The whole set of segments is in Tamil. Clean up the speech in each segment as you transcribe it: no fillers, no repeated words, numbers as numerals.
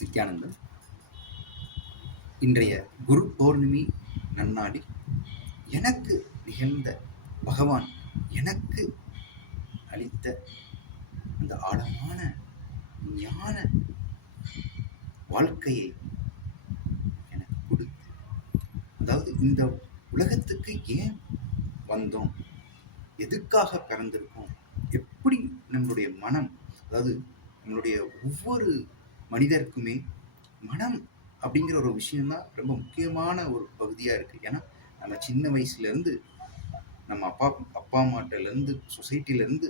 நித்யானந்தம். இன்றைய குரு பௌர்ணமி நன்னாளில் எனக்கு நிகழ்ந்த பகவான் எனக்கு அளித்த அந்த ஆழமான ஞான வாழ்க்கையை எனக்கு கொடுத்து, அதாவது இந்த உலகத்துக்கு ஏன் வந்தோம், எதுக்காக பிறந்திருக்கோம், எப்படி நம்மளுடைய மனம், அதாவது நம்மளுடைய ஒவ்வொரு மனிதருக்குமே மனம் அப்படிங்கிற ஒரு விஷயம்தான் ரொம்ப முக்கியமான ஒரு பகுதியாக இருக்குது. ஏன்னா நம்ம சின்ன வயசுலேருந்து நம்ம அப்பா அம்மாட்டிலேருந்து சொசைட்டிலேருந்து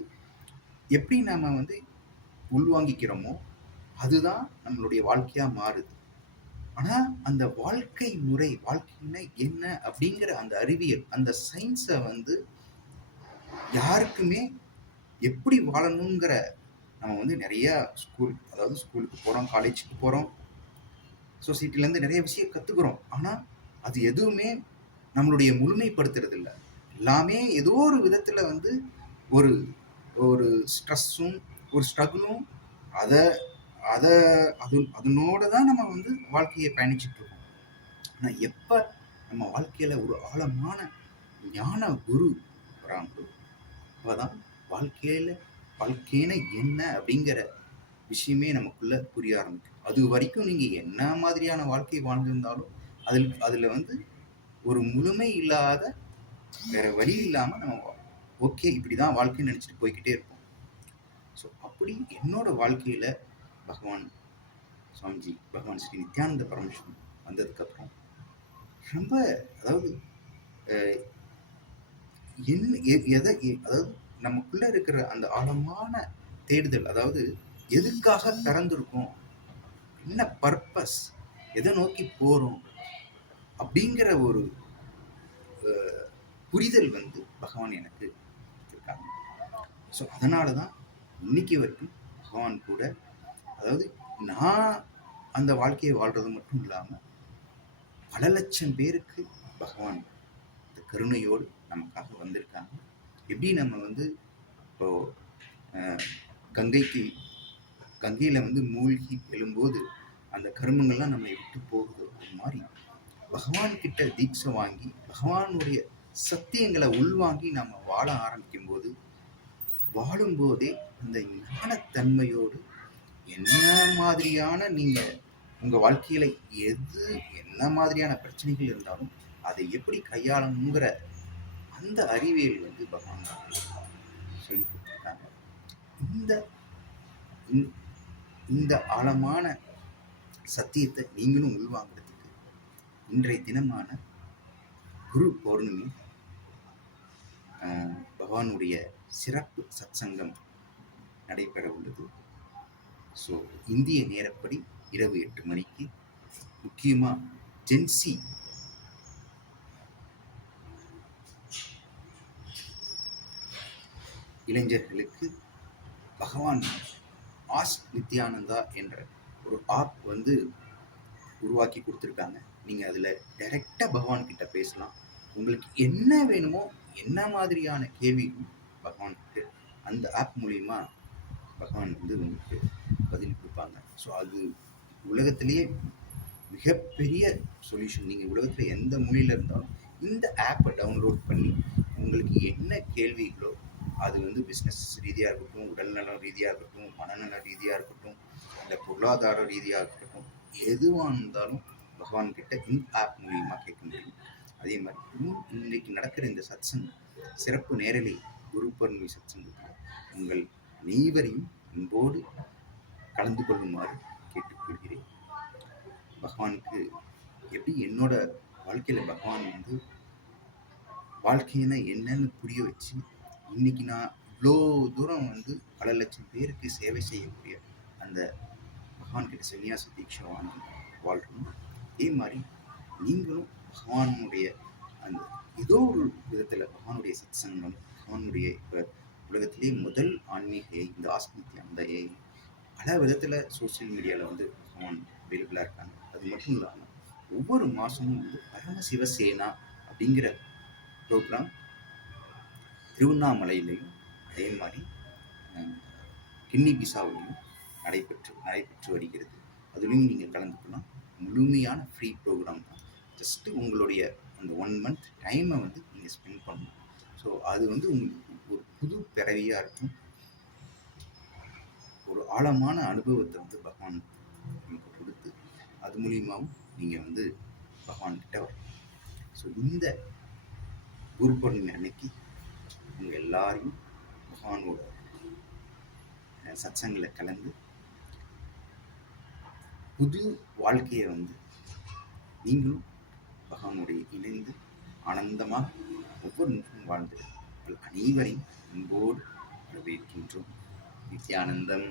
எப்படி நாம் உள்வாங்கிக்கிறோமோ அதுதான் நம்மளுடைய வாழ்க்கையாக மாறுது. ஆனால் அந்த வாழ்க்கை முறை, வாழ்க்கைன்னா என்ன அப்படிங்கிற அந்த அறிவியல், அந்த சயின்ஸை யாருக்குமே எப்படி வாழணுங்கிற நம்ம நிறையா ஸ்கூலுக்கு போகிறோம், காலேஜுக்கு போகிறோம், சொசைட்டிலேருந்து நிறைய விஷயம் கற்றுக்குறோம். ஆனால் அது எதுவுமே நம்மளுடைய முழுமைப்படுத்துறது இல்லை. எல்லாமே ஏதோ ஒரு விதத்தில் ஒரு ஒரு ஸ்ட்ரெஸ்ஸும் ஒரு ஸ்ட்ரகிளும் அதை அதை அதனோட தான் நம்ம வாழ்க்கையை பயணிச்சுட்டு இருக்கோம். ஆனால் எப்போ நம்ம வாழ்க்கையில் ஒரு ஆழமான ஞான குரு வராங்களோ அப்போதான் வாழ்க்கையின என்ன அப்படிங்கிற விஷயமே நமக்குள்ள புரிய ஆரம்பிக்கும். அது வரைக்கும் நீங்கள் என்ன மாதிரியான வாழ்க்கை வாழ்ந்திருந்தாலும் அதில் ஒரு முழுமை இல்லாத, வேற வழி இல்லாமல் நம்ம ஓகே இப்படி தான் வாழ்க்கைன்னு நினச்சிட்டு போய்கிட்டே இருப்போம். ஸோ அப்படி என்னோட வாழ்க்கையில் பகவான் ஸ்ரீ நித்யானந்த பரமேஸ்வரன் வந்ததுக்கப்புறம் ரொம்ப, அதாவது அதாவது நமக்குள்ள இருக்கிற அந்த ஆழமான தேடுதல், அதாவது எதுக்காக பிறந்திருக்கோம், என்ன பர்பஸ், எதை நோக்கி போகிறோம் அப்படிங்கிற ஒரு புரிதல் பகவான் எனக்கு கொடுத்துருக்காங்க. ஸோ அதனால தான் இன்னைக்கு வரைக்கும் பகவான் கூட, அதாவது நான் அந்த வாழ்க்கையை வாழ்றது மட்டும் இல்லாமல் பல லட்சம் பேருக்கு பகவான் இந்த கருணையோடு நமக்காக வந்திருக்காங்க. எப்படி நம்ம இப்போ கங்கையில் மூழ்கி எழும்போது அந்த கருமங்கள்லாம் நம்மளை விட்டு போகுது, அது மாதிரி பகவான் கிட்ட தீட்சை வாங்கி பகவானுடைய சத்தியங்களை உள்வாங்கி நம்ம வாழ ஆரம்பிக்கும் போது, வாழும்போதே அந்த ஞானத்தன்மையோடு என்ன மாதிரியான நீங்கள் உங்கள் வாழ்க்கையில் என்ன மாதிரியான பிரச்சனைகள் இருந்தாலும் அதை எப்படி கையாளணுங்கிற அந்த அறிவியல் பகவான் சொல்லி கொடுத்துருக்காங்க. இந்த ஆழமான சத்தியத்தை நீங்களும் உள்வாங்கிறதுக்கு இன்றைய தினமான குரு பௌர்ணமி பகவானுடைய சிறப்பு சத்சங்கம் நடைபெற உள்ளது. ஸோ இந்திய நேரப்படி இரவு 8 மணிக்கு, முக்கியமாக ஜென்சி இளைஞர்களுக்கு பகவான் ஆஸ்க் நித்யானந்தா என்ற ஒரு ஆப் உருவாக்கி கொடுத்துருக்காங்க. நீங்கள் அதில் டைரெக்டாக பகவான் கிட்ட பேசலாம். உங்களுக்கு என்ன வேணுமோ, என்ன மாதிரியான கேள்விக்கும் பகவானுக்கு அந்த ஆப் மூலிமா பகவான் உங்களுக்கு பதில் கொடுப்பாங்க. ஸோ அது உலகத்திலேயே மிகப்பெரிய சொல்யூஷன். நீங்கள் உலகத்தில் எந்த மொழியில் இருந்தாலும் இந்த ஆப்பை டவுன்லோட் பண்ணி உங்களுக்கு என்ன கேள்விகளோ, அது பிஸ்னஸ் ரீதியாக இருக்கட்டும், உடல்நலம் ரீதியாக இருக்கட்டும், மனநல ரீதியாக இருக்கட்டும், இல்லை பொருளாதார ரீதியாக இருக்கட்டும், எதுவாக இருந்தாலும் பகவான் கிட்ட இந்த ஆப் மூலியமாக கேட்க முடியும். அதே மாதிரி இன்னைக்கு நடக்கிற இந்த சிறப்பு நேரலை குரு பௌர்ணமி சத்சங்கத்தில் உங்கள் அனைவரையும் அன்போடு கலந்து கொள்ளுமாறு கேட்டுக்கொள்கிறேன். பகவானுக்கு எப்படி என்னோட வாழ்க்கையில் பகவான் வாழ்க்கையினா என்னன்னு புரிய வச்சு இன்னைக்கு நான் இவ்வளோ தூரம் பல லட்சம் பேருக்கு சேவை செய்யக்கூடிய அந்த பகவான்கிட்ட சன்னியாச தீட்சை வாங்கி வாழ்றோம். அதே மாதிரி நீங்களும் பகவானுடைய அந்த ஏதோ ஒரு விதத்தில் பகவானுடைய சத்சங்கம், பகவானுடைய இப்போ உலகத்திலே முதல் ஆன்மீகையை, இந்த ஆஸ்க் நித்யானந்தாயை பல விதத்தில் சோசியல் மீடியாவில் பகவான் அவைலபிளாக இருக்காங்க. அது மட்டும் இல்லாமல் ஒவ்வொரு மாதமும் பரமசிவசேனா அப்படிங்கிற ப்ரோக்ராம் திருவண்ணாமலையிலையும் அதே மாதிரி கிண்ணி பிசாவிலையும் நடைபெற்று வருகிறது. அது அதுலயும் நீங்க கலந்துக்கலாம். முழுமையான ஃப்ரீ ப்ரோகிராம் தான். ஜஸ்ட் உங்களுடைய அந்த 1 மந்த் டைமை வந்து நீங்க ஸ்பெண்ட் பண்ணணும். ஸோ அது வந்து உங்களுக்கு ஒரு புது பிறவியா இருக்கும். ஒரு ஆழமான அனுபவத்தை வந்து பகவான் உங்களுக்கு கொடுத்து அது மூலியமாவும் நீங்க வந்து பகவான் கிட்ட வரலாம். ஸோ இந்த குரு பௌர்ணமி அன்னைக்கு உங்க எல்லாரையும் பகவானோட சத்சங்கில் கலந்து புது வாழ்க்கையை வந்து நீங்களும் பகவானுடைய இணைந்து ஆனந்தமாக ஒவ்வொரு நிமிஷமும் வாழ்ந்து அனைவரையும் அன்போடு வரவேற்கின்றோம். நித்யானந்தம்.